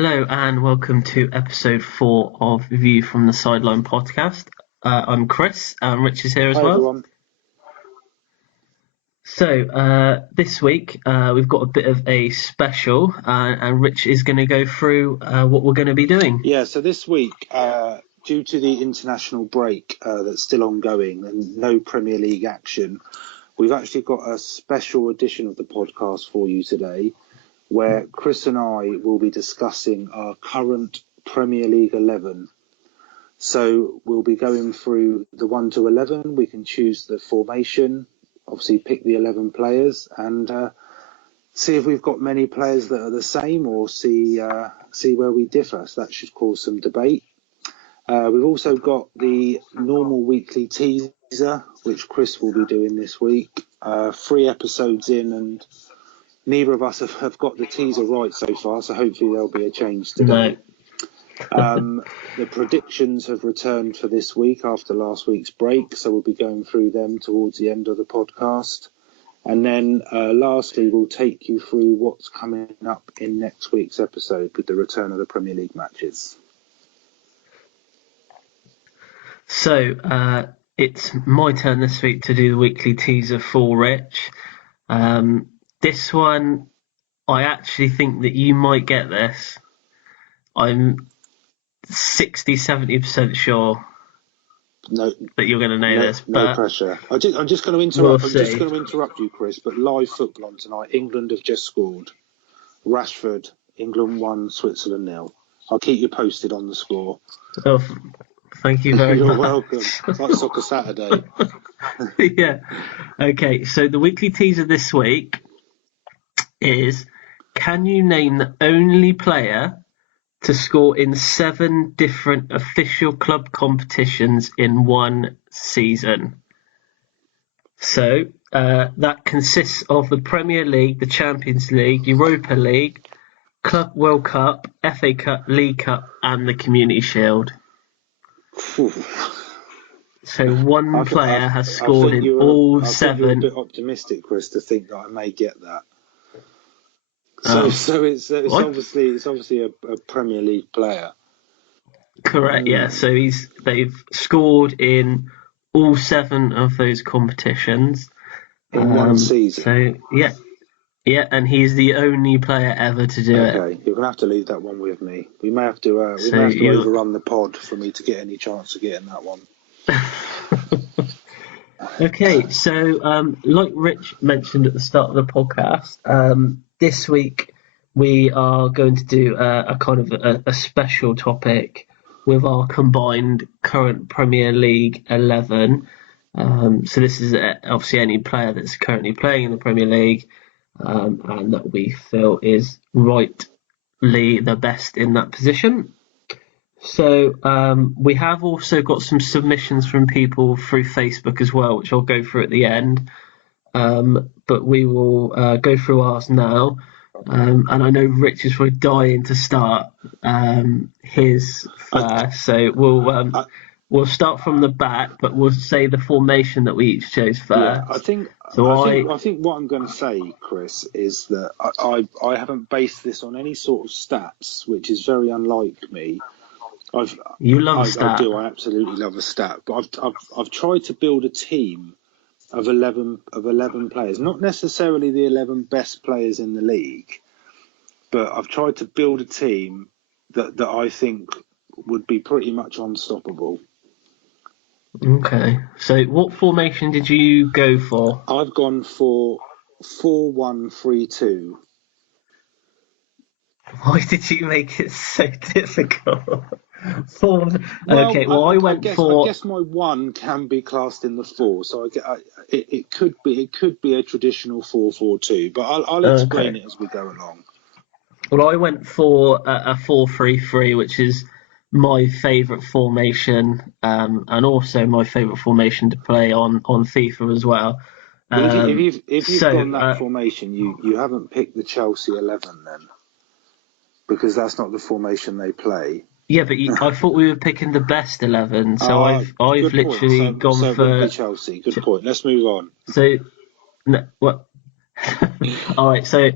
Hello and welcome to episode 4 of View from the Sideline podcast. I'm Chris, and Rich is here as Hi well. everyone. So this week we've got a bit of a special, and Rich is going to go through what we're going to be doing. Yeah, so this week, due to the international break that's still ongoing and no Premier League action, we've actually got a special edition of the podcast for you today, where Chris and I will be discussing our current Premier League 11. So we'll be going through the 1 to 11. We can choose the formation, obviously pick the 11 players, and see if we've got many players that are the same, or see where we differ. So that should cause some debate. We've also got the normal weekly teaser, which Chris will be doing this week. 3 episodes in, and neither of us have got the teaser right so far, so hopefully there'll be a change today. No. The predictions have returned for this week after last week's break, so we'll be going through them towards the end of the podcast. And then lastly, we'll take you through what's coming up in next week's episode with the return of the Premier League matches. So it's my turn this week to do the weekly teaser for Rich. This one, I actually think that you might get this. I'm 60-70% sure that you're going to know this. No but pressure. I'm just going to interrupt. We'll I'm just going to interrupt you, Chris. But live football on tonight. England have just scored. Rashford. England 1, Switzerland 0. I'll keep you posted on the score. Oh, thank you very much. You're welcome. It's like Soccer Saturday. Yeah. Okay, so the weekly teaser this week is: can you name the only player to score in 7 different official club competitions in one season? So that consists of the Premier League, the Champions League, Europa League, Club World Cup, FA Cup, League Cup, and the Community Shield. So one player has scored in all 7. You're a bit optimistic, Chris, to think that I may get that. So it's obviously a Premier League player. Correct. Yeah. So they've scored in all 7 of those competitions in one season. So yeah, and he's the only player ever to do it. Okay, you're gonna have to leave that one with me. We may have to overrun the pod for me to get any chance of getting that one. Okay, so like Rich mentioned at the start of the podcast, this week we are going to do a kind of a special topic with our combined current Premier League 11. So this is obviously any player that's currently playing in the Premier League, and that we feel is rightly the best in that position. So we have also got some submissions from people through Facebook as well, which I'll go through at the end. But we will go through ours now. And I know Rich is really dying to start his first. So we'll start from the back, but we'll say the formation that we each chose first. Yeah, I think what I'm going to say, Chris, is that I haven't based this on any sort of stats, which is very unlike me. You love a stat. I do. I absolutely love a stat. But I've tried to build a team of 11 players, not necessarily the 11 best players in the league, but I've tried to build a team that I think would be pretty much unstoppable. Okay. So what formation did you go for? I've gone for 4-1-3-2. Why did you make it so difficult? I guess my 1 can be classed in the 4, so it could be a traditional 4-4-2, but I'll explain it as we go along. Well, I went for a 4-3-3, which is my favourite formation, and also my favourite formation to play on FIFA as well. If you've gone that formation, you haven't picked the Chelsea 11 then, because that's not the formation they play. Yeah, but I thought we were picking the best 11, so I've literally gone for Chelsea. Good point. Let's move on. So, no, what? All right. So,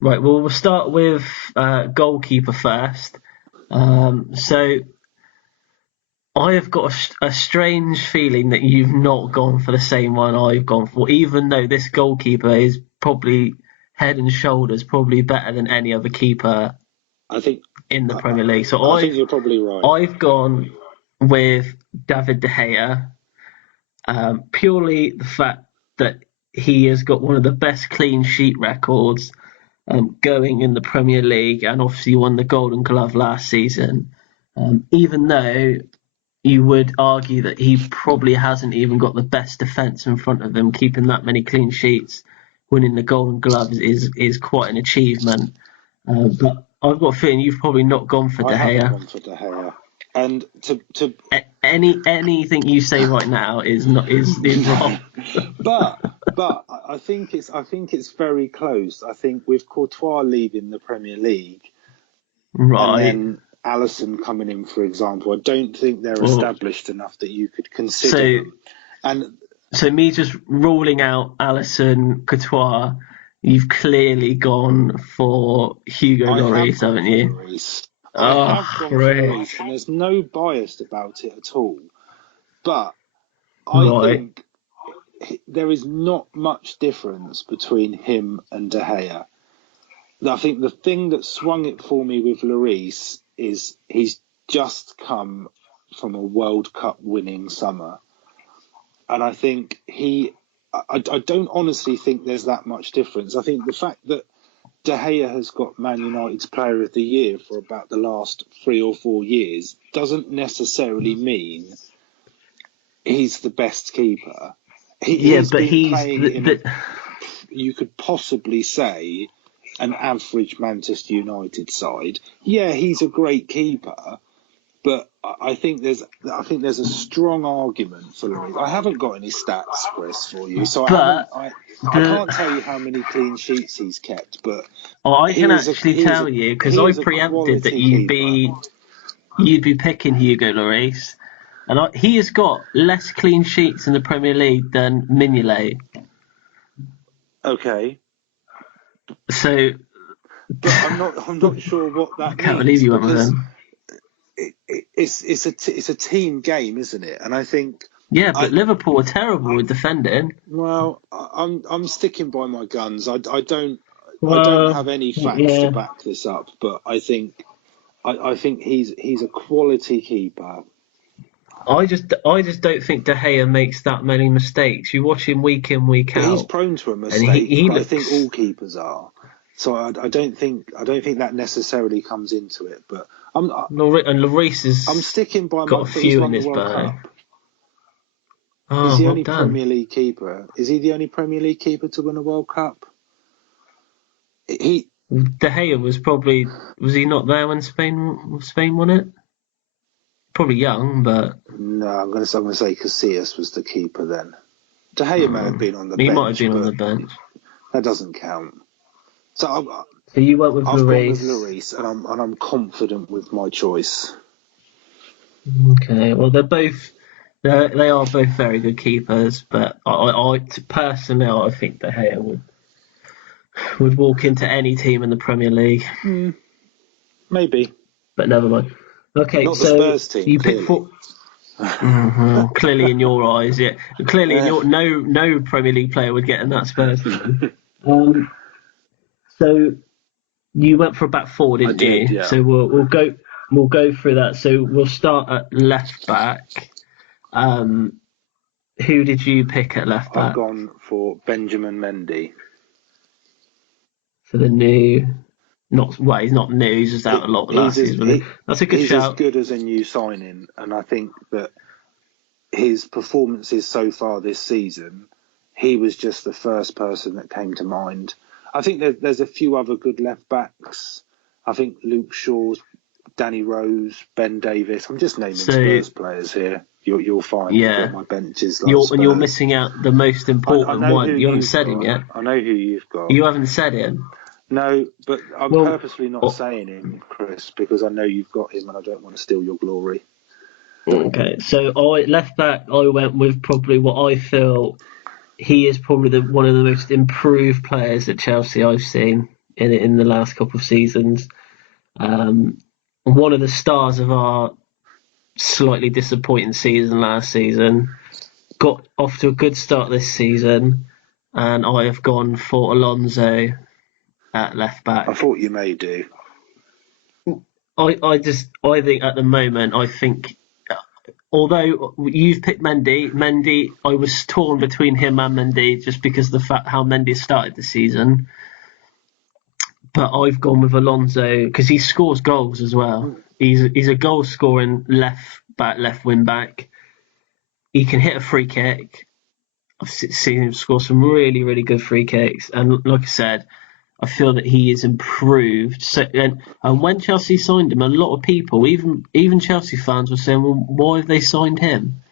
Right, well, we'll start with goalkeeper first. So I have got a strange feeling that you've not gone for the same one I've gone for, even though this goalkeeper is probably head and shoulders probably better than any other keeper I think in the Premier League. So I think you're probably right. I've gone with David De Gea, purely the fact that he has got one of the best clean sheet records going in the Premier League, and obviously won the Golden Glove last season. Even though you would argue that he probably hasn't even got the best defence in front of him, keeping that many clean sheets, winning the Golden Gloves is quite an achievement. But I've got a feeling you've probably not gone for De Gea. I haven't gone for De Gea. And to anything you say right now is wrong. but I think it's very close. I think with Courtois leaving the Premier League, right, and then Alisson coming in, for example, I don't think they're established enough that you could consider them. And so me just ruling out Alisson, Courtois, you've clearly gone for Hugo Lloris, haven't you? Lloris. I have gone for Lloris, and there's no bias about it at all. But I think there is not much difference between him and De Gea. I think the thing that swung it for me with Lloris is he's just come from a World Cup winning summer. And I think I don't honestly think there's that much difference. I think the fact that De Gea has got Man United's Player of the Year for about the last 3 or 4 years doesn't necessarily mean he's the best keeper. He's playing you could possibly say, an average Manchester United side. Yeah, he's a great keeper, but I think there's a strong argument for Lloris. I haven't got any stats, Chris, for you, so I can't tell you how many clean sheets he's kept. But I can actually tell you, because I preempted that you'd be picking Hugo Lloris, and he has got less clean sheets in the Premier League than Mignolet. Okay. So, but I'm not sure what that means. I can't believe you went with him. It's a team game, isn't it? And I think but Liverpool are terrible with defending. Well, I'm sticking by my guns. I don't have any facts to back this up, but I think he's a quality keeper. I just don't think De Gea makes that many mistakes. You watch him week in, week out. He's prone to a mistake. I think all keepers are. So I don't think that necessarily comes into it. But Lloris is. I'm sticking by got a few in his bag. He's the only Premier League keeper. Is he the only Premier League keeper to win a World Cup? De Gea was he not there when Spain won it? Probably young, but no, I'm going to say Casillas was the keeper then. De Gea may have been on the bench. He might have been on the bench. That doesn't count. So you went with I've gone Lloris. with Lloris, and I'm confident with my choice. Okay, well they are both very good keepers, but I personally I think De Gea would walk into any team in the Premier League. Maybe, but never mind. Okay, not so the Spurs team, you pick for. Clearly, in your eyes, yeah. Clearly, in your no Premier League player would get in that Spurs team. So you went for a back four, didn't you? Yeah. So we'll go through that. So we'll start at left back. Who did you pick at left back? I've gone for Benjamin Mendy. For the new. He's not new. He's just out a lot last season. That's a good shout. He's as good as a new signing, and I think that his performances so far this season, he was just the first person that came to mind. I think there's a few other good left backs. I think Luke Shaw, Danny Rose, Ben Davis. I'm just naming Spurs players here. You'll find my bench is like you're missing out the most important one. You haven't said him yet. I know who you've got. You haven't said him. No, but I'm purposely not saying him, Chris, because I know you've got him and I don't want to steal your glory. Okay, so left back, I went with probably what I feel he is probably one of the most improved players at Chelsea I've seen in the last couple of seasons. One of the stars of our slightly disappointing season last season got off to a good start this season, and I have gone for Alonso at left back. I thought you may do. I think at the moment, although you've picked Mendy, I was torn between him and Mendy just because of the fact how Mendy started the season. But I've gone with Alonso because he scores goals as well. He's a goal scoring left wing back. He can hit a free kick. I've seen him score some really, really good free kicks. And like I said, I feel that he is improved. So, and when Chelsea signed him, a lot of people, even Chelsea fans, were saying, "Well, why have they signed him?"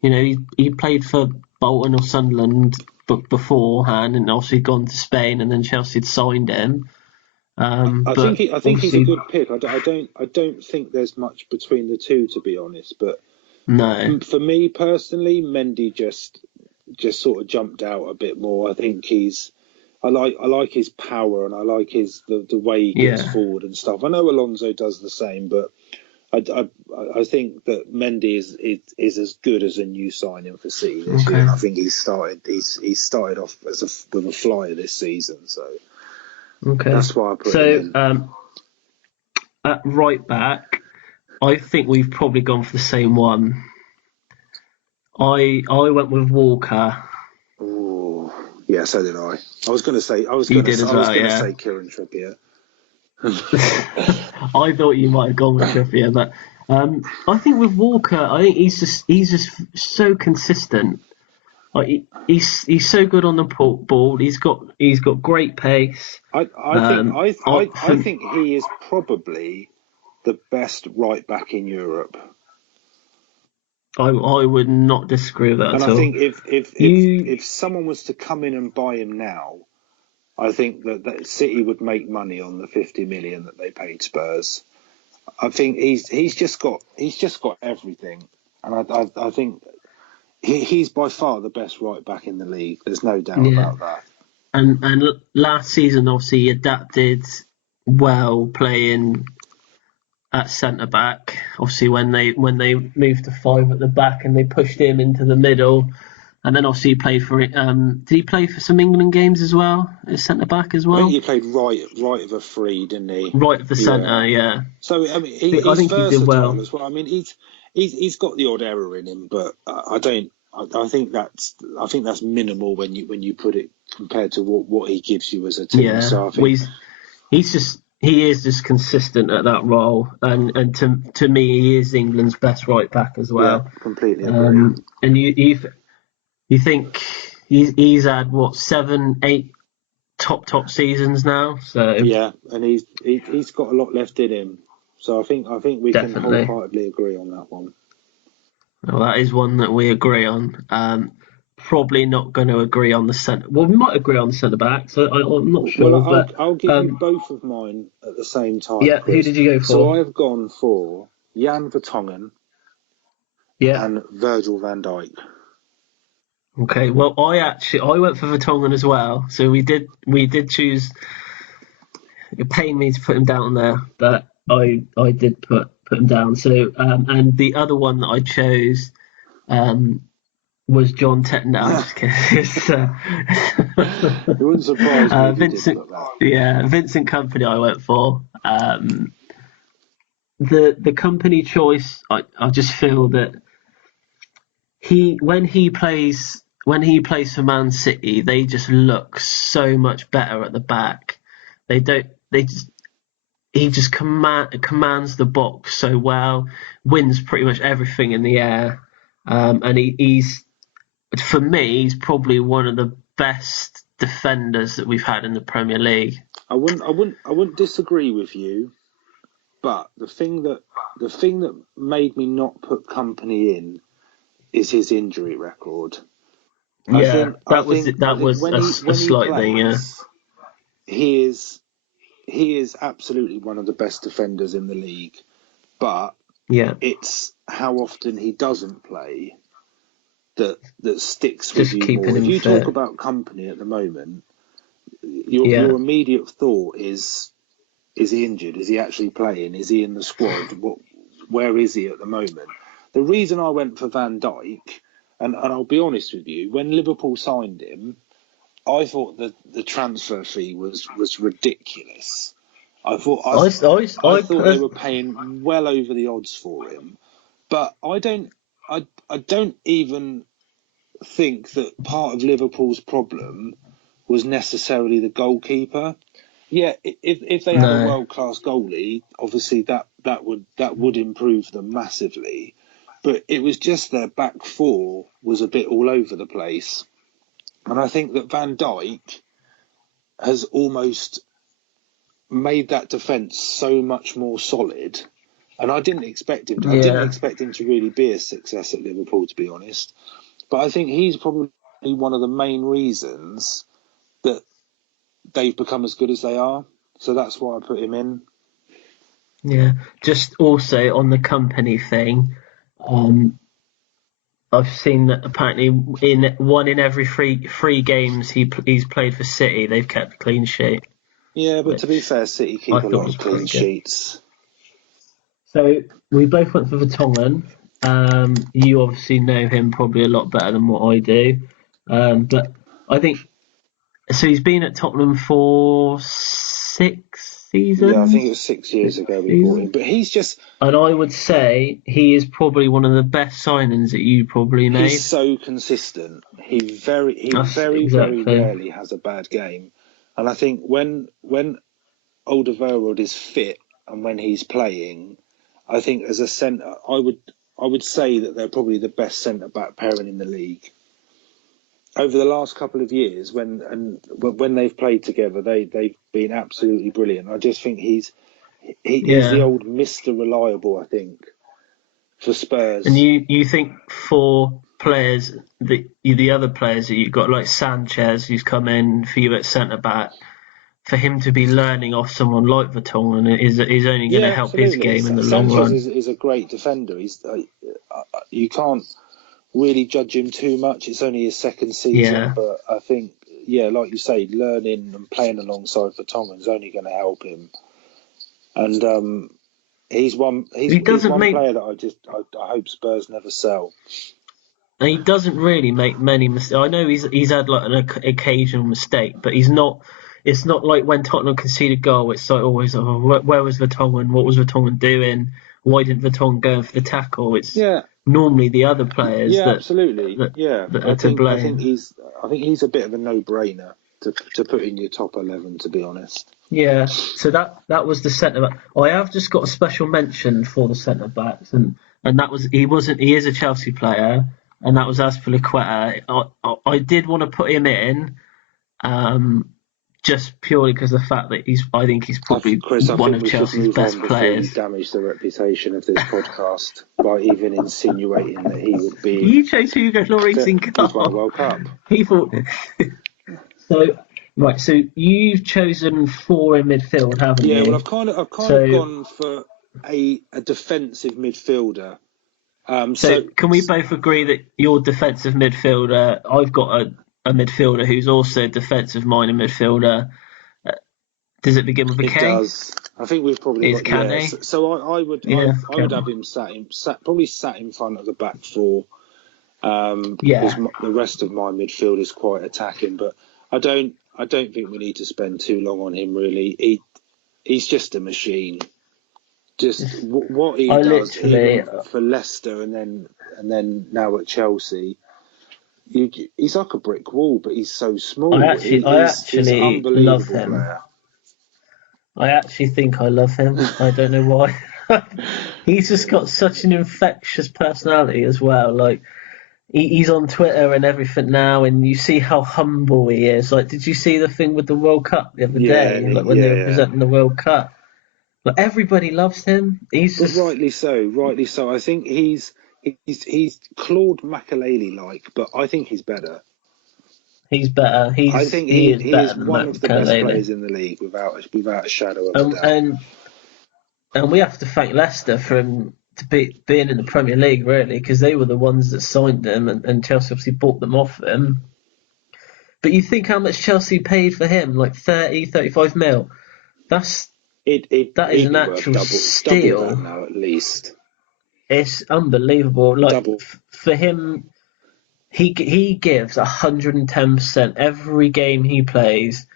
You know, he played for Bolton or Sunderland beforehand, and obviously gone to Spain, and then Chelsea had signed him. I think he's a good pick. I don't think there's much between the two, to be honest. But no, for me personally, Mendy just sort of jumped out a bit more. I think I like his power, and I like the way he gets forward and stuff. I know Alonso does the same, but I think that Mendy is as good as a new signing for City this year. And I think he's started off with a flyer this season. So that's why I put him in. At right back, I think we've probably gone for the same one. I went with Walker. Oh, yeah, so did I. I was going to say Kieran Trippier. I thought you might have gone with Trippier, but I think with Walker, I think he's just so consistent. Like he's so good on the ball. He's got great pace. I think he is probably the best right back in Europe. I would not disagree with that. And at all. I think if someone was to come in and buy him now, I think that City would make money on the 50 million that they paid Spurs. I think he's just got everything, and I think he's by far the best right back in the league. There's no doubt about that. And last season, obviously, he adapted well playing at centre back. Obviously, when they moved to 5 at the back and they pushed him into the middle. And then obviously he played for it. Did he play for some England games as well as centre back as well? I think he played right of a free, didn't he? Right of the centre, yeah. So I mean, he's versatile he did well as well. I mean, he's got the odd error in him, but I think that's minimal when you put it compared to what he gives you as a team. Yeah, so I think he is just consistent at that role, and to me he is England's best right back as well. Yeah, completely agree. And you think he's had 7, 8 top seasons now? So yeah, and he's got a lot left in him. So I think we definitely can wholeheartedly agree on that one. Well, that is one that we agree on. Probably not going to agree on the centre. Well, we might agree on the centre back. So I'm not sure. Well, I'll give you both of mine at the same time. Yeah, Chris. Who did you go for? So I've gone for Jan Vertonghen. Yeah. And Virgil van Dijk. Okay, well, I went for Vertonghen as well. So we did choose. It pained me to put him down there, but I did put him down. So and the other one that I chose was John Tettenhall. It wouldn't surprise me. Vincent Kompany I went for. The Kompany choice, I just feel that when he plays for Man City, they just look so much better at the back. He just commands the box so well, wins pretty much everything in the air, and he's for me he's probably one of the best defenders that we've had in the Premier League. I wouldn't disagree with you, but the thing that made me not put Kompany in is his injury record. That was a slight thing. Yeah, he is absolutely one of the best defenders in the league, but it's how often he doesn't play that sticks with you more. If you talk about Kompany at the moment, your immediate thought is he injured? Is he actually playing? Is he in the squad? Where is he at the moment? The reason I went for Van Dijk, and I'll be honest with you, when Liverpool signed him, I thought that the transfer fee was ridiculous. I thought they were paying well over the odds for him, but I don't even think that part of Liverpool's problem was necessarily the goalkeeper. Yeah, if they had a world-class goalie, obviously that would improve them massively. But it was just their back four was a bit all over the place. And I think that Van Dijk has almost made that defence so much more solid. And I didn't expect him to. I didn't expect him to really be a success at Liverpool, to be honest. But I think he's probably one of the main reasons that they've become as good as they are. So that's why I put him in. Yeah. Just also on the company thing, I've seen that apparently in every three games he's played for City, they've kept a clean sheet. Yeah, but to be fair, City keep a lot of clean sheets. So we both went for Vertonghen. You obviously know him probably a lot better than what I do. But I think so. He's been at Tottenham for 6 seasons. Yeah, I think it was 6 years ago we bought him. But he's just... And I would say he is probably one of the best signings that you probably made. He's so consistent. He very rarely has a bad game. And I think when Alderweireld is fit and when he's playing, I think as a centre, I would say that they're probably the best centre-back pairing in the league. Over the last couple of years, when they've played together, they've been absolutely brilliant. I just think he's the old Mr. Reliable, I think, for Spurs. And you think for players, the other players that you've got, like Sanchez, who's come in for you at centre-back, for him to be learning off someone like Vertonghen is only going to help his game in the long run. Sanchez is a great defender. You can't really judge him too much. It's only his second season, but I think, like you say, learning and playing alongside Vertonghen is only going to help him. And he's one player that I hope Spurs never sell. And he doesn't really make many mistakes. I know he's had like an occasional mistake, but he's not. It's not like when Tottenham conceded a goal, it's like always, where was Vertonghen? What was Vertonghen doing? Why didn't Vertonghen go for the tackle? It's normally the other players that are to blame. I think he's a bit of a no-brainer to put in your top 11, to be honest. Yeah, so that was the centre-back. I have just got a special mention for the centre-backs, and that was he is a Chelsea player, and that was Azpilicueta. I did want to put him in, just purely because of the fact that I think he's probably one of Chelsea's best players. Damage the reputation of this podcast by even insinuating that he would be. You chose Hugo Lloris in Cup. He's won World Cup. He thought. So you've chosen 4 in midfield, haven't you? Yeah, well, I've kind of gone for a defensive midfielder. So can we both agree that your defensive midfielder? I've got a midfielder who's also a defensive-minded midfielder. Does it begin with a K? It does. I think we've probably got Kane. So I would have him sat in front of the back four. Because the rest of my midfield is quite attacking, but I don't think we need to spend too long on him. Really, he's just a machine. Just what he does for Leicester and then now at Chelsea. He's like a brick wall, but he's so small. I actually love him. Player. I actually think I love him. I don't know why. He's just got such an infectious personality as well. Like he's on Twitter and everything now, and you see how humble he is. Like, did you see the thing with the World Cup the other day? Like when they were presenting the World Cup, like everybody loves him. Rightly so. I think he's Claude Makelele like, but I think he's better. He's better. I think he is one of the best players in the league without a shadow of a doubt. And we have to thank Leicester for him to being in the Premier League, really, because they were the ones that signed him, and Chelsea obviously bought them off him. But you think how much Chelsea paid for him, like 30, 35 mil. That is He'd an be worth actual double that steal. now at least. It's unbelievable. Like Double. for him, he gives 110% every game he plays.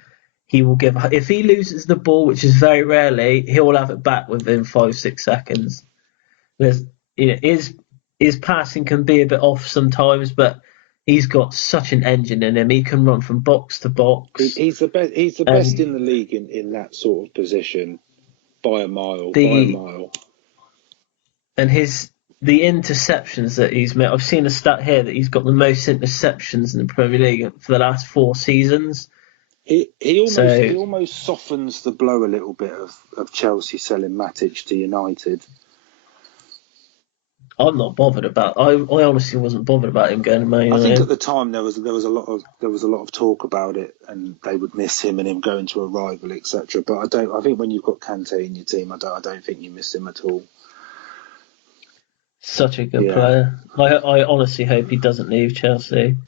He will give. If he loses the ball, which is very rarely, he will have it back within 5-6 seconds. There's, his passing can be a bit off sometimes, but he's got such an engine in him. He can run from box to box. He's the best. He's the best in the league in that sort of position by a mile. And the interceptions that he's made. I've seen a stat here that he's got the most interceptions in the Premier League for the last 4 seasons. He almost softens the blow a little bit of Chelsea selling Matic to United. I'm not bothered about. I honestly wasn't bothered about him going to Man United. I think at the time there was a lot of talk about it, and they would miss him and him going to a rival, etc. But I think when you've got Kante in your team, I don't think you miss him at all. Such a good player. I honestly hope he doesn't leave Chelsea.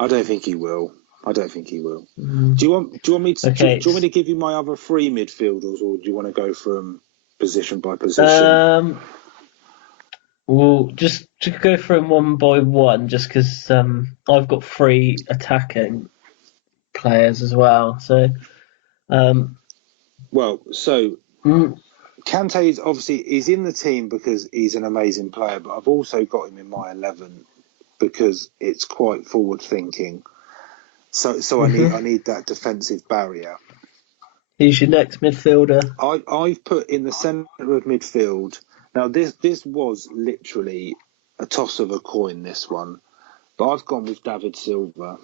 I don't think he will. Mm. Do you want me to give you my other 3 midfielders, or do you want to go from position by position? Well, just to go through them one by one, just because I've got 3 attacking players as well. So, Kante is obviously he's in the team because he's an amazing player, but I've also got him in my 11 because it's quite forward thinking. So I need that defensive barrier. Who's your next midfielder? I've put in the centre of midfield. Now this was literally a toss of a coin, this one, but I've gone with David Silva,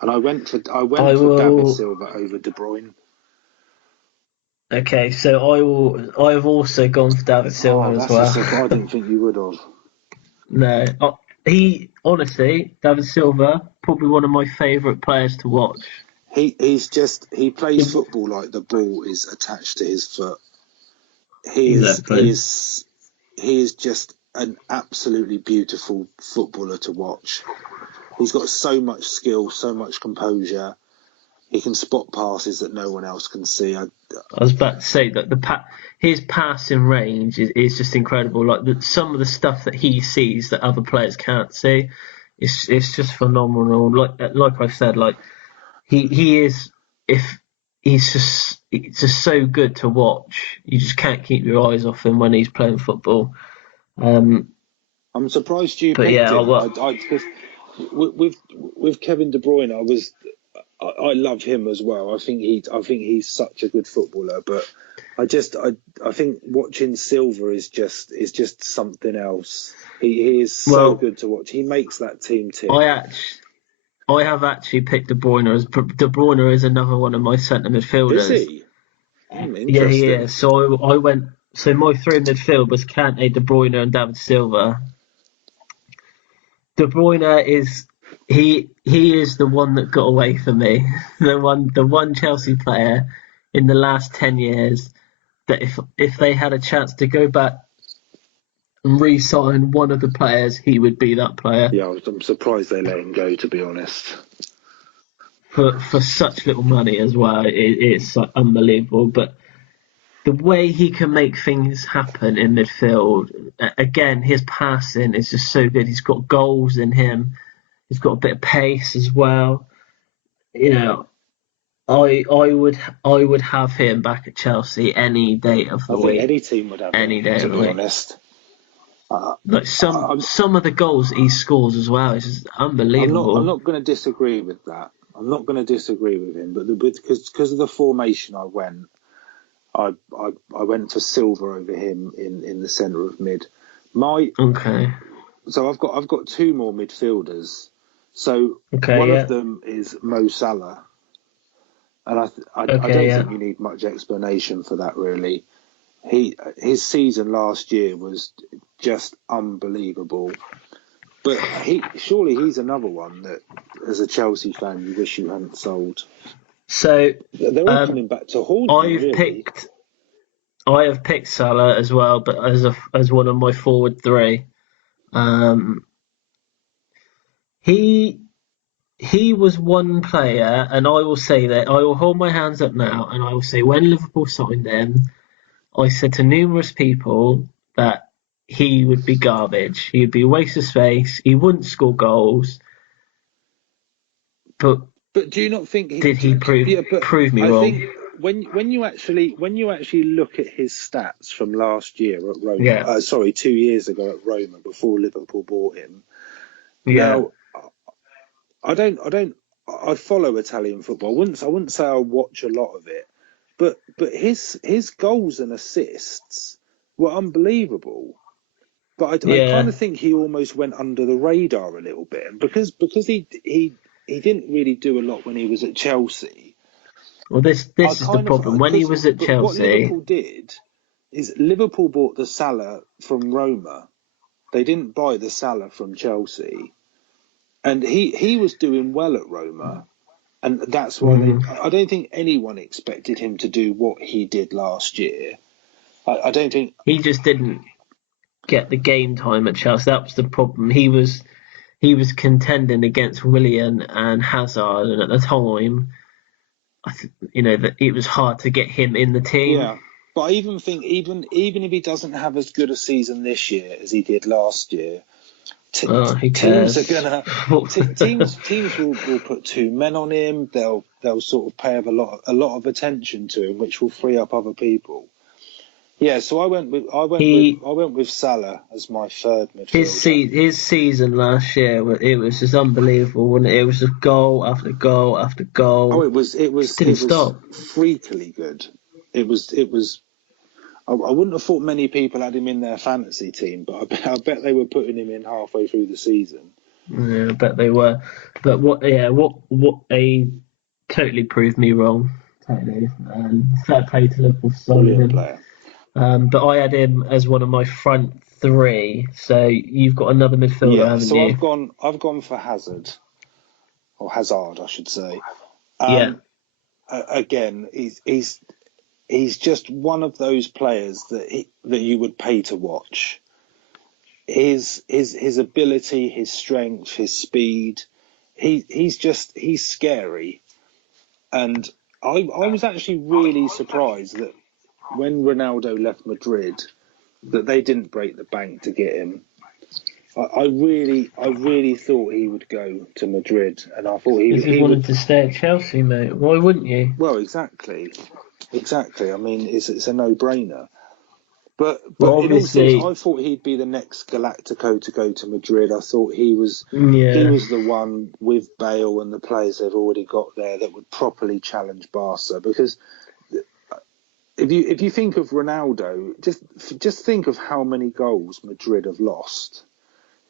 and I went for David Silva over De Bruyne. Okay, so I've also gone for David Silva as well. I didn't think you would have. No, David Silva, probably one of my favourite players to watch. He plays football like the ball is attached to his foot. He is just an absolutely beautiful footballer to watch. He's got so much skill, so much composure. He can spot passes that no one else can see. I was about to say that his passing range is just incredible. Like some of the stuff that he sees that other players can't see, it's just phenomenal. Like I said, like he is he's just so good to watch. You just can't keep your eyes off him when he's playing football. I'm surprised you picked him. Because with Kevin De Bruyne, I love him as well. I think he's such a good footballer, but I think watching Silva is just something else. He is so good to watch. He makes that team tick. I have actually picked De Bruyne. De Bruyne is another one of my centre midfielders. Is he? Yeah, he is. So I went. So my 3 midfield was Kante, De Bruyne, and David Silva. De Bruyne is he is the one that got away from me. the one Chelsea player in the last 10 years that if they had a chance to go back and re-sign one of the players, he would be that player. Yeah, I'm surprised they let him go, to be honest. For such little money as well, it's unbelievable. But the way he can make things happen in midfield, again, his passing is just so good. He's got goals in him. He's got a bit of pace as well. You know, I would have him back at Chelsea any day of the week. Any team would have any him, day to of the be week. Honest. Like some of the goals he scores as well is just unbelievable. I'm not going to disagree with that. I'm not going to disagree with him, but because of the formation I went for Silva over him in the centre of mid. So I've got 2 more midfielders. So one of them is Mo Salah, and I don't think you need much explanation for that, really. His season last year was just unbelievable, but surely he's another one that, as a Chelsea fan, you wish you hadn't sold. So they're all coming back to haunt you. I have picked Salah as well, but as one of my forward 3. he was one player, and I will say that I will hold my hands up now, and I will say when Liverpool signed him, I said to numerous people that he would be garbage. He would be a waste of space. He wouldn't score goals. But do you not think did he yeah, but prove me I wrong? think when you actually look at his stats from last year at Roma, Yeah, 2 years ago at Roma before Liverpool bought him. yeah, Now, I follow Italian football. I wouldn't say I watch a lot of it, but his goals and assists were unbelievable. But I kind yeah. of think he almost went under the radar a little bit, and because he didn't really do a lot when he was at Chelsea. Well, I this is the kind of problem. When he was at but what Chelsea, Liverpool did is Liverpool bought the Salah from Roma. They didn't buy the Salah from Chelsea, and he was doing well at Roma, and that's why mm, I don't think anyone expected him to do what he did last year. I don't think. he just didn't get the game time at Chelsea. That was the problem. He was contending against Willian and Hazard, and at the time, that it was hard to get him in the team. Yeah, but I even think even if he doesn't have as good a season this year as he did last year, Who teams are cares? gonna teams will put two men on him. They'll sort of pay a lot of attention to him, which will free up other people. Yeah, so he I went with Salah as my third his midfielder. his season last year, it was just unbelievable. Wasn't it? It was just goal after goal after Oh, goal. Just didn't it was stop. freakily good. It was. I wouldn't have thought many people had him in their fantasy team, but I bet they were putting him in halfway through the season. Yeah, I bet they were. But what they totally proved me wrong. Totally. Fair play to Liverpool for signing Brilliant him. player. But I had him as one of my front three. So you've got another midfielder, Yeah, haven't so you? I've gone for Hazard, or Hazard, I should say. Yeah. Again, he's just one of those players that you would pay to watch. His ability, his strength, his speed. He's scary. And I was actually really surprised that when Ronaldo left Madrid, that they didn't break the bank to get him. I really thought he would go to Madrid, and I thought He just he would. wanted to stay at Chelsea, mate. Why wouldn't you? Well, exactly. I mean, it's a no-brainer. Well, But in all seriousness, obviously, I thought he'd be the next Galactico to go to Madrid. I thought he yeah, was the one with Bale and the players they've already got there that would properly challenge Barca. Because if you think of Ronaldo, just think of how many goals Madrid have lost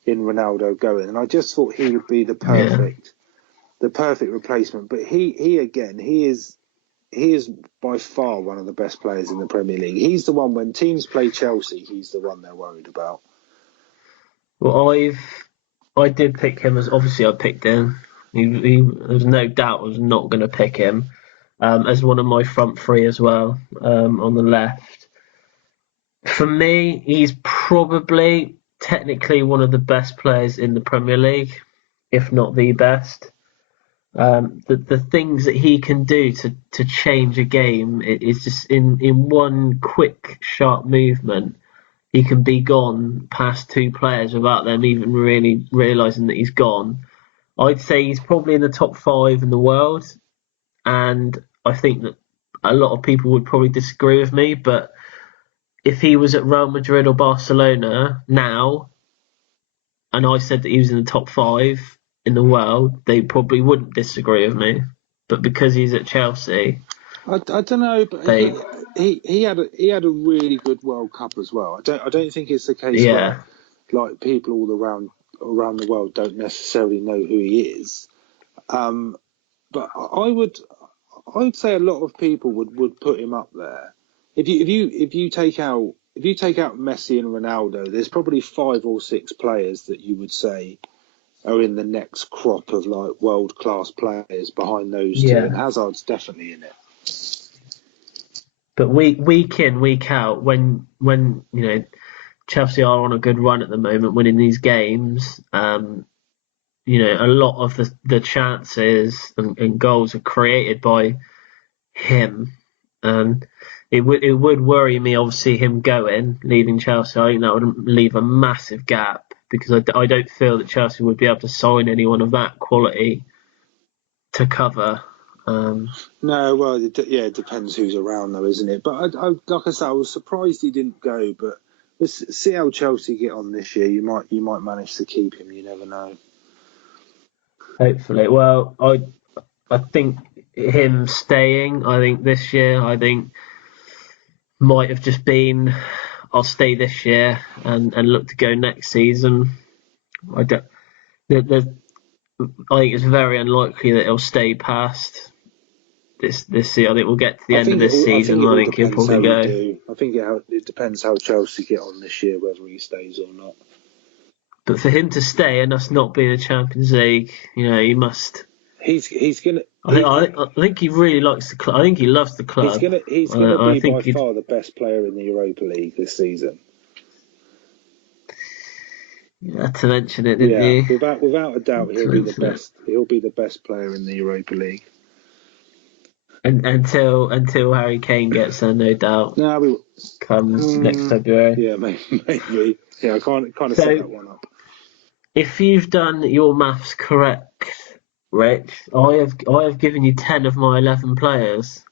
in Ronaldo going, and I just thought he would be yeah. the perfect replacement. But he is by far one of the best players in the Premier League. He's the one when teams play Chelsea, he's the one they're worried about. Well, I did pick him as obviously I picked him. There's no doubt I was not going to pick him as one of my front three as well on the left. For me, he's probably technically one of the best players in the Premier League, if not the best. The things that he can do to change a game is just in one quick, sharp movement. He can be gone past two players without them even really realising that he's gone. I'd say he's probably in the top five in the world, and I think that a lot of people would probably disagree with me, but if he was at Real Madrid or Barcelona now, and I said that he was in the top five in the world, they probably wouldn't disagree with me. But because he's at Chelsea, I don't know, but they he had a really good World Cup as well. I don't think it's the case where yeah people all around the world don't necessarily know who he is. But I would say a lot of people would put him up there. If you take out Messi and Ronaldo, there's probably 5 or 6 players that you would say are in the next crop of like world class players behind those two, and yeah. Hazard's definitely in it. But week in week out, when Chelsea are on a good run at the moment, winning these games, a lot of the chances and goals are created by him, and it would worry me, obviously, him leaving Chelsea. I think that would leave a massive gap, because I don't feel that Chelsea would be able to sign anyone of that quality to cover. No, well, it depends who's around, though, isn't it? But like I said, I was surprised he didn't go. But let's see how Chelsea get on this year. You might manage to keep him. You never know. Hopefully, well, I think him staying, I think this year, might have just been, I'll stay this year and look to go next season. I think it's very unlikely that he'll stay past this year. I think we'll get to the end of this season. I think he'll probably go. I think it depends how Chelsea get on this year, whether he stays or not. But for him to stay and us not being a Champions League, he must. He's gonna. I think he really likes the club. I think he loves the club. He's gonna be by far the best player in the Europa League this season. You had to mention it, didn't you? Without a doubt, he'll be the best. He'll be the best player in the Europa League. And until Harry Kane gets there, no doubt. Comes next February. Yeah, maybe. Yeah, I can't set that one up. If you've done your maths correct, Rich, I have given you 10 of my 11 players.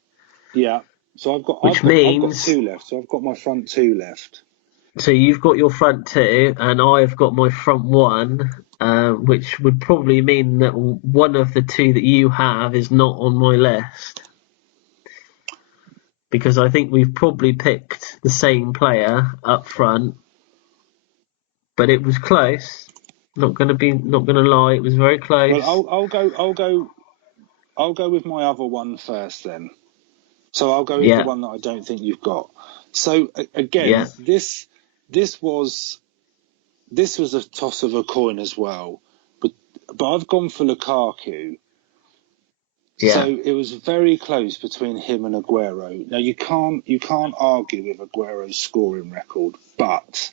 Yeah. So I've got 2 left. So I've got my front 2 left. So you've got your front 2, and I've got my front 1, which would probably mean that one of the 2 that you have is not on my list. Because I think we've probably picked the same player up front, but it was close. Not gonna lie, it was very close. Well, I'll go with my other one first then. So I'll go with the one that I don't think you've got. So again, this was a toss of a coin as well, but I've gone for Lukaku. Yeah. So it was very close between him and Aguero. Now you can't argue with Aguero's scoring record, but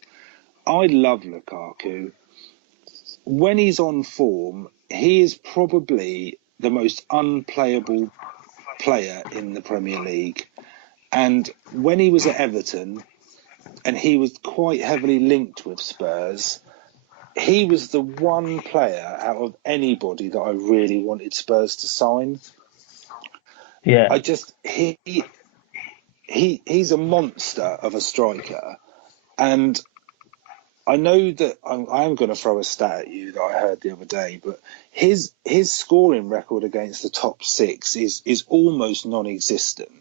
I love Lukaku. When he's on form, he is probably the most unplayable player in the Premier League. And when he was at Everton, and he was quite heavily linked with Spurs, he was the one player out of anybody that I really wanted Spurs to sign. Yeah. He's a monster of a striker. And I know that I am going to throw a stat at you that I heard the other day, but his scoring record against the top 6 is almost non-existent.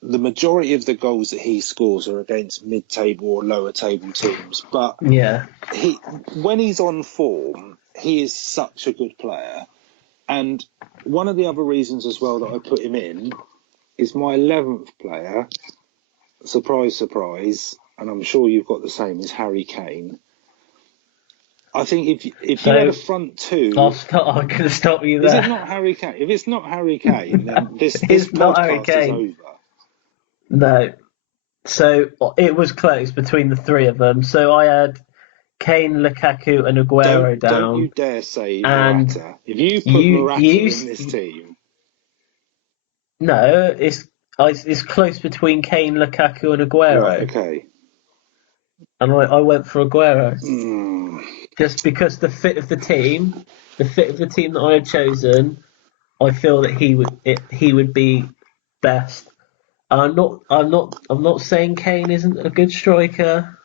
The majority of the goals that he scores are against mid-table or lower-table teams. But when he's on form, he is such a good player. And one of the other reasons as well that I put him in is my 11th player, surprise, surprise, and I'm sure you've got the same, is Harry Kane. I think if you had a front 2... I'm going to stop you there. Is it not Harry Kane? If it's not Harry Kane, then this podcast is over. No. So it was close between the 3 of them. So I had Kane, Lukaku, and Aguero down. Don't you dare say Morata. If you put Morata in this team... No, it's close between Kane, Lukaku, and Aguero. Right, okay. And I went for Aguero. Just because the fit of the team that I had chosen, I feel that he would be best. I'm not saying Kane isn't a good striker.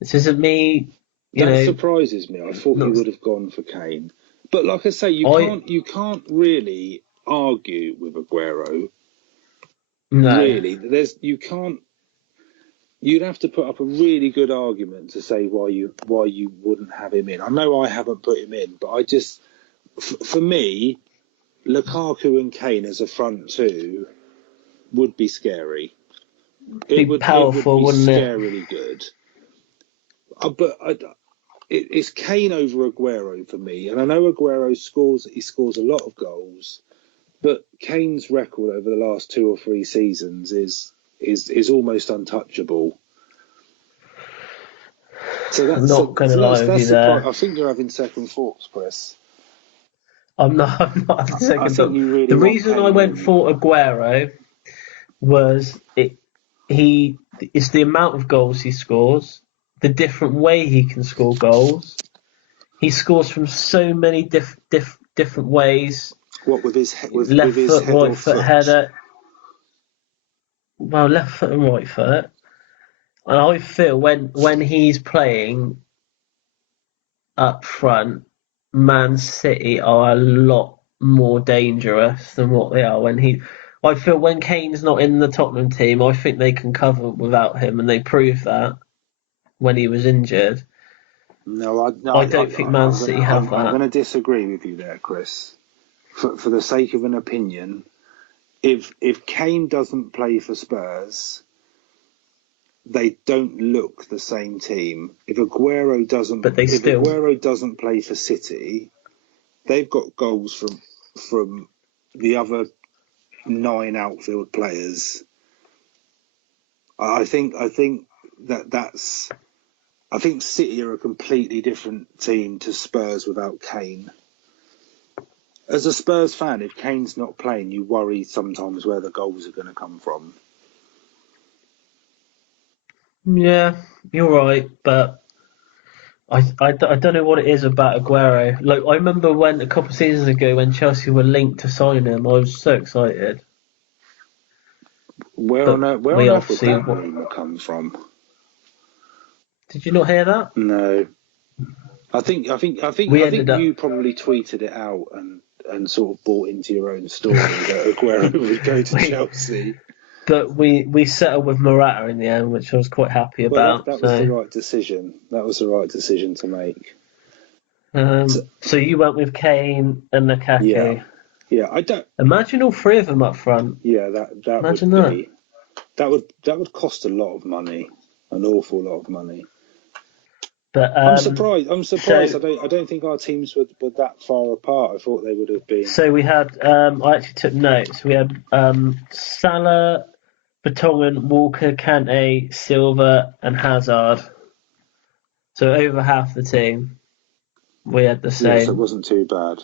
This isn't me. That surprises me. I thought you would have gone for Kane. But like I say, you can't really argue with Aguero. No. Really, you'd have to put up a really good argument to say why you wouldn't have him in. I know I haven't put him in, but for me, Lukaku and Kane as a front 2 would be scary. It would be powerful, wouldn't it? Scarily good. But it's Kane over Aguero for me, and I know Aguero scores a lot of goals, but Kane's record over the last 2 or 3 seasons is almost untouchable. I'm not going to lie with you there. I think you're having second thoughts, Chris. I'm not having second thoughts. Really the reason I went for Aguero was it's the amount of goals he scores, the different way he can score goals. He scores from so many different ways. What, with his left with foot, his right foot, header? Well, left foot and right foot. And I feel when he's playing up front, Man City are a lot more dangerous than what they are when he. I feel when Kane's not in the Tottenham team, I think they can cover without him, and they proved that when he was injured. I don't think Man City have that. I'm going to disagree with you there, Chris. For the sake of an opinion, if Kane doesn't play for Spurs, they don't look the same team. If Aguero doesn't play for City, they've got goals from the other 9 outfield players. I think City are a completely different team to Spurs without Kane. As a Spurs fan, if Kane's not playing, you worry sometimes where the goals are going to come from. Yeah, you're right, but I don't know what it is about Aguero. Like, I remember when a couple of seasons ago when Chelsea were linked to sign him, I was so excited. Where on earth would that rumour come from? Did you not hear that? No. I think you probably tweeted it out and sort of bought into your own story that Aguero would go to Chelsea. But we settled with Morata in the end, which I was quite happy about. That was the right decision. That was the right decision to make. So you went with Kane and Lukaku. Yeah. I don't imagine all 3 of them up front. Yeah, that would cost a lot of money, an awful lot of money. But I'm surprised. I don't think our teams were that far apart. I thought they would have been. So we had. I actually took notes. We had Salah, Vertonghen, Walker, Kante, Silva, and Hazard. So over half the team, we had the same. Yes, it wasn't too bad.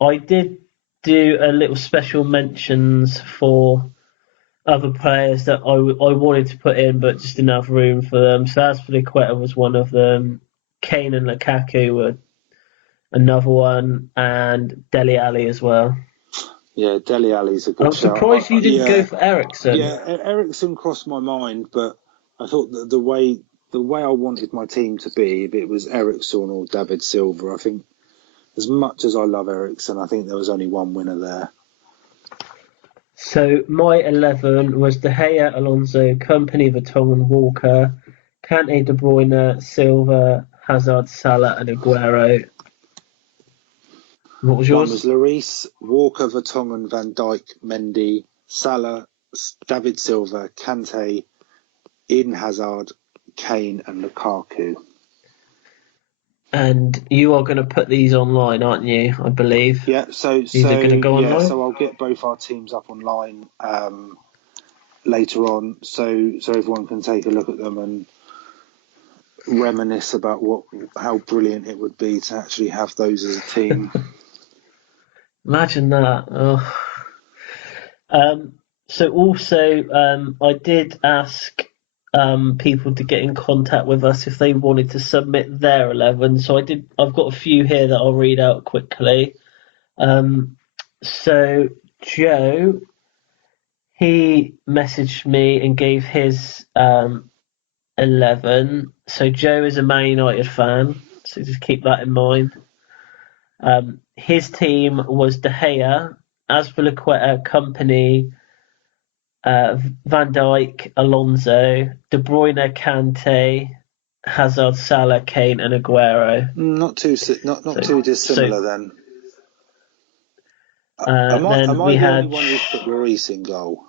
I did do a little special mentions for other players that I wanted to put in, but just didn't have room for them. So Azpilicueta was one of them. Kane and Lukaku were another one, and Dele Alli as well. Yeah, Dele Alli's a good shout. I'm surprised you didn't go for Eriksen. Yeah, Eriksen crossed my mind, but I thought that the way I wanted my team to be, if it was Eriksen or David Silva, I think as much as I love Eriksen, I think there was only one winner there. So my 11 was De Gea, Alonso, Kompany, Vertonghen, Walker, Kante, De Bruyne, Silva, Hazard, Salah, and Aguero. What was yours? Mine was Lloris, Walker, Vertonghen, Van Dijk, Mendy, Salah, David Silva, Kante, Eden Hazard, Kane, and Lukaku. And you are going to put these online, aren't you? I believe. Yeah. So these are going to go online. So I'll get both our teams up online later on, so everyone can take a look at them and reminisce about how brilliant it would be to actually have those as a team. Imagine that. Oh. So also, I did ask people to get in contact with us if they wanted to submit their 11. So I've got a few here that I'll read out quickly. So Joe, he messaged me and gave his 11. So Joe is a Man United fan, so just keep that in mind. His team was De Gea, Azpilicueta, Kompany, Van Dijk, Alonso, De Bruyne, Kante, Hazard, Salah, Kane, and Aguero. Not too dissimilar then. Am I the only one who put Lloris in goal?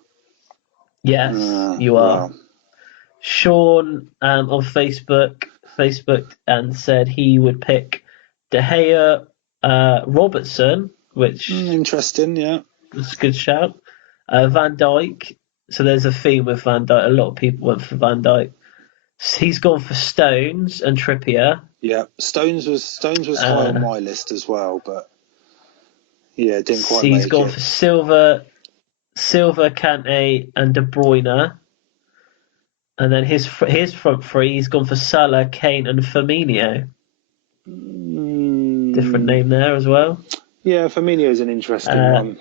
Yes, you are. Wow. Sean on Facebook and said he would pick De Gea, Robertson, which interesting, yeah, that's a good shout. Van Dijk. So there's a theme with Van Dijk. A lot of people went for Van Dijk. He's gone for Stones and Trippier. Yeah, Stones was high on my list as well, but yeah, didn't quite make it. He's gone for Silva, Kante, and De Bruyne. And then his front three, he's gone for Salah, Kane, and Firmino. Different name there as well. Yeah, Firmino's an interesting one.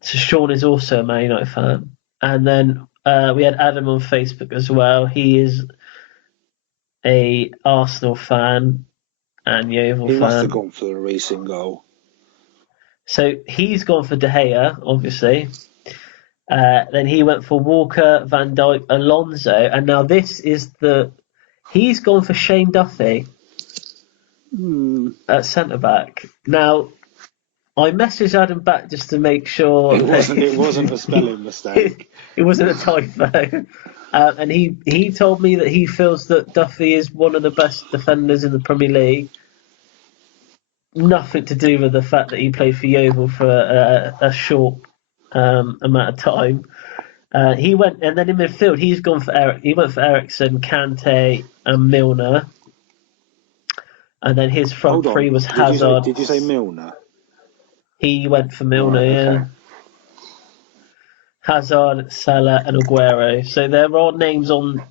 So Sean is also a Man United fan. And then we had Adam on Facebook as well. He is a Arsenal fan and Yeovil fan. He must have gone for the racing goal. So he's gone for De Gea, obviously. Then he went for Walker, Van Dijk, Alonso. And now this is he's gone for Shane Duffy at centre-back. Now, I messaged Adam back just to make sure it wasn't a spelling mistake. It wasn't a typo. And he told me that he feels that Duffy is one of the best defenders in the Premier League. Nothing to do with the fact that he played for Yeovil for a short amount of time. He went, and then in midfield, he's gone for Eric. He went for Eriksen, Kante, and Milner. And then his front three was Hazard. Did you say Milner? He went for Milner, yeah. Hazard, Salah, and Aguero. So there are names on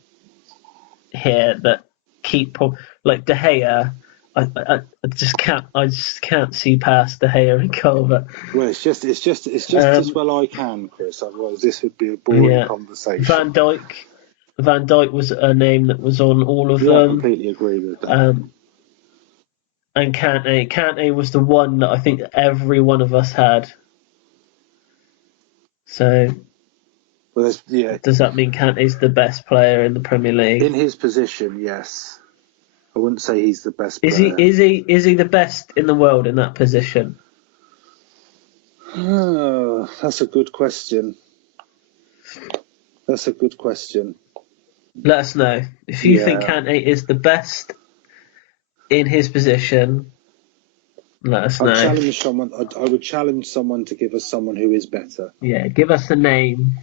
here that keep like De Gea. I just can't see past De Gea and Calvert. Well, it's just as well I can, Chris. Otherwise, this would be a boring conversation. Van Dijk was a name that was on all of them. I completely agree with that. And Kante was the one that I think every one of us had. So, does that mean Kante's the best player in the Premier League? In his position, yes. I wouldn't say he's the best player. Is he the best in the world in that position? Oh, that's a good question. Let us know. If you think Kante is the best in his position, let us know. I would challenge someone to give us someone who is better. Yeah, give us the name.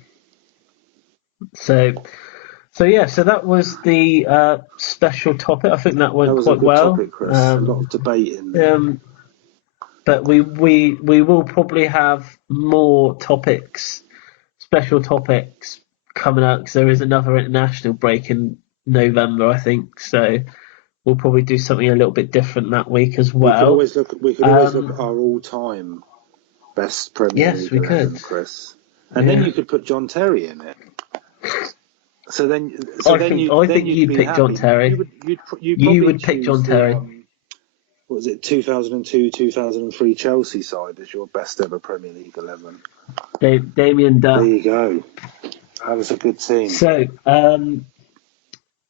So that was the special topic. I think that went quite well. Topic, Chris. A lot of debate in there. But we will probably have more topics, special topics coming out, because there is another international break in November, I think. So we'll probably do something a little bit different that week as well. We could always look at our all-time best Premier League. Yes, we could, Chris. And then you could put John Terry in it. I think you'd pick John Terry. You would pick John Terry. What was it, 2002, 2003 Chelsea side as your best ever Premier League 11? Damien Duff. There you go. That was a good team. So,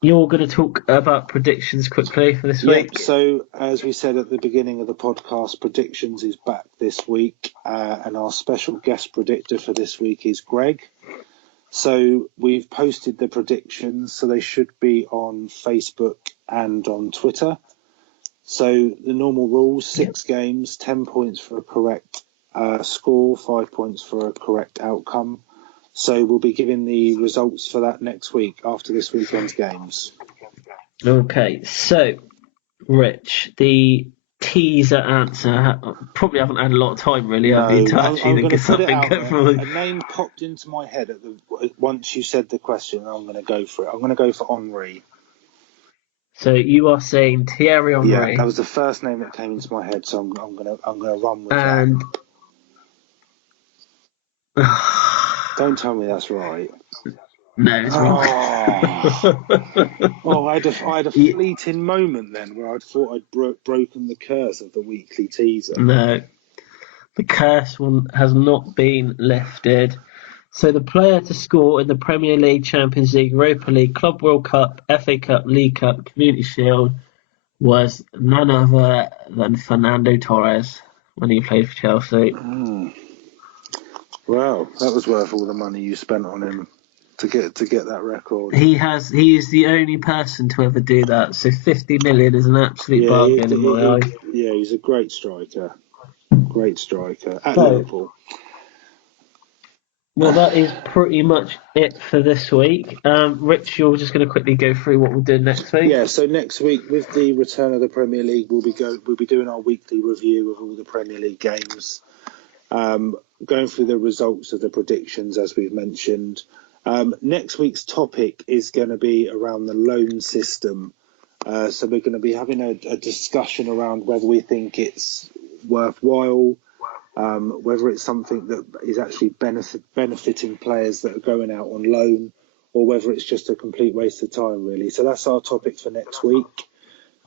you're going to talk about predictions quickly for this week? So, as we said at the beginning of the podcast, predictions is back this week. And our special guest predictor for this week is Greg. So we've posted the predictions, so they should be on Facebook and on Twitter. So the normal rules, 6 games, 10 points for a correct score, 5 points for a correct outcome. So we'll be giving the results for that next week after this weekend's games. Okay, so Rich, the teaser answer, probably haven't had a lot of time really, have you, to actually get something good for a name popped into my head once you said the question. I'm going to go for it. I'm going to go for Henry. So you are saying Thierry Henry? Yeah, that was the first name that came into my head, so I'm going to run with that. Don't tell me that's right. No, it's wrong. I had a fleeting moment then where I thought I'd broken the curse of the weekly teaser. No, the curse has not been lifted. So the player to score in the Premier League, Champions League, Europa League, Club World Cup, FA Cup, League Cup, Community Shield was none other than Fernando Torres when he played for Chelsea. Wow, that was worth all the money you spent on him to get that record. He is the only person to ever do that. So 50 million is an absolute bargain in my eyes. Yeah, he's a great striker. At Liverpool. Well, that is pretty much it for this week. Rich, you're just going to quickly go through what we'll do next week. Yeah, so next week with the return of the Premier League, we'll be doing our weekly review of all the Premier League games, going through the results of the predictions as we've mentioned. Next week's topic is going to be around the loan system. So we're going to be having a discussion around whether we think it's worthwhile, whether it's something that is actually benefiting players that are going out on loan, or whether it's just a complete waste of time, really. So that's our topic for next week.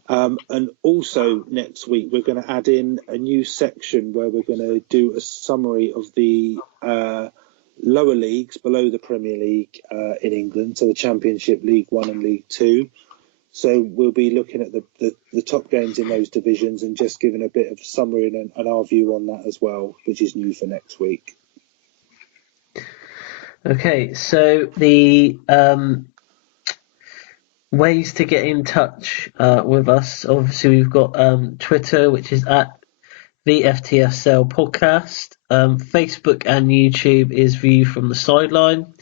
And also next week, we're going to add in a new section where we're going to do a summary of the lower leagues below the Premier League in England, so the Championship, League One and League Two. So we'll be looking at the top games in those divisions and just giving a bit of summary and our view on that as well, which is new for next week. Okay, so the ways to get in touch with us. Obviously, we've got Twitter, which is at the FTSL Podcast. Facebook and YouTube is View from the Sideline.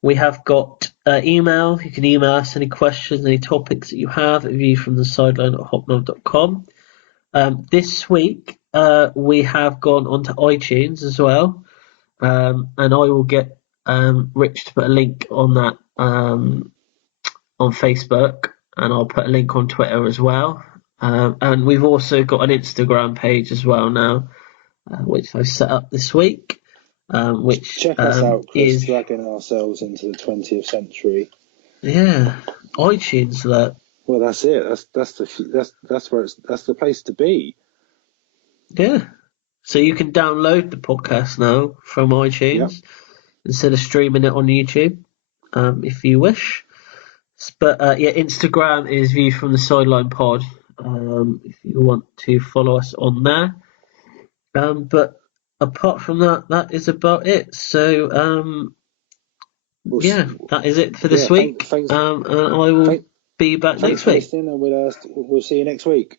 We have got email. You can email us any questions, any topics that you have at viewfromthesideline@hotmail.com. This week, we have gone onto iTunes as well. And I will get Rich to put a link on that on Facebook, and I'll put a link on Twitter as well. And we've also got an Instagram page as well now, which I set up this week. Which check us out, Chris, is dragging ourselves into the 20th century. Yeah, iTunes. That. Well, that's it. That's the place to be. Yeah. So you can download the podcast now from iTunes instead of streaming it on YouTube, if you wish. But Instagram is View from the Sideline Pod. If you want to follow us on there. But apart from that, that is about it. So that is it for this week. Thanks, and I will be back next week. And we'll see you next week.